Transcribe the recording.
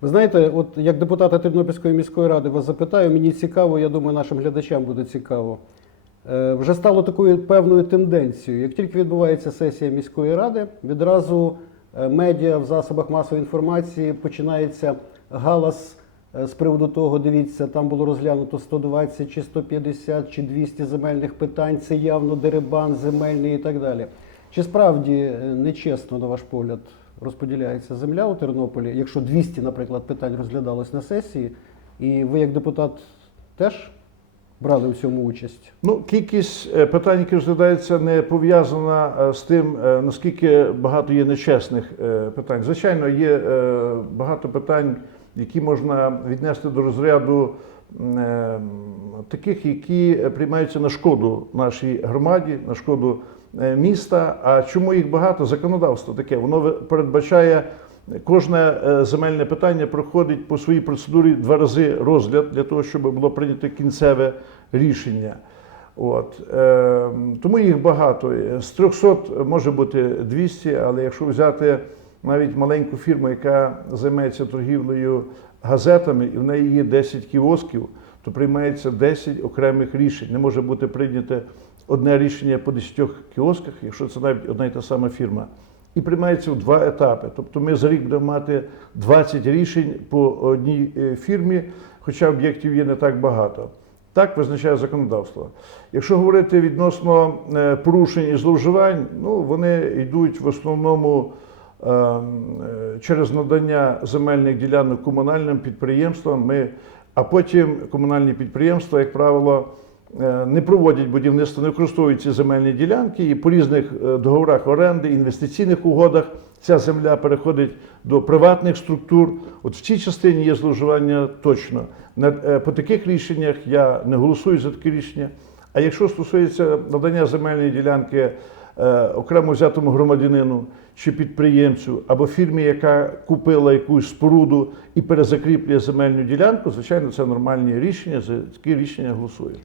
Ви знаєте, от як депутата Тернопільської міської ради вас запитаю, мені цікаво, я думаю, нашим глядачам буде цікаво. Е, Вже стало такою певною тенденцією. Як тільки відбувається сесія міської ради, відразу е, медіа в засобах масової інформації починається галас е, з приводу того, дивіться, там було розглянуто 120 чи 150 чи 200 земельних питань, це явно дерибан земельний і так далі. Чи справді е, нечесно, на ваш погляд, розподіляється земля у Тернополі, якщо 200, наприклад, питань розглядалось на сесії, і ви як депутат теж брали у цьому участь? Ну, кількість е, питань, які розглядаються, не пов'язана е, з тим, наскільки багато є нечесних питань. Звичайно, є багато питань, які можна віднести до розряду таких, які приймаються на шкоду нашій громаді, на шкоду е, міста. А чому їх багато? Законодавство таке. Воно передбачає. Кожне е, земельне питання проходить по своїй процедурі два рази розгляд для того, щоб було прийнято кінцеве рішення. От, е, тому їх багато. З 300 може бути 200, але якщо взяти навіть маленьку фірму, яка займається торгівлею газетами, і в неї є 10 кіосків, то приймається 10 окремих рішень. Не може бути прийняте одне рішення по 10 кіосках, якщо це навіть одна і та сама фірма. І приймається в два етапи. Тобто ми за рік будемо мати 20 рішень по одній е, фірмі, хоча об'єктів є не так багато. Так визначає законодавство. Якщо говорити відносно е, порушень і зловживань, ну вони йдуть в основному через надання земельних ділянок комунальним підприємствам. Ми, а потім комунальні підприємства, як правило, е, не проводять будівництво, не використовують ці земельні ділянки, і по різних е, договорах оренди, інвестиційних угодах ця земля переходить до приватних структур. От в цій частині є зловживання точно. Е, По таких рішеннях я не голосую за такі рішення. А якщо стосується надання земельної ділянки е, окремо взятому громадянину чи підприємцю або фірмі, яка купила якусь споруду і перезакріплює земельну ділянку, звичайно, це нормальні рішення. За такі рішення я голосую.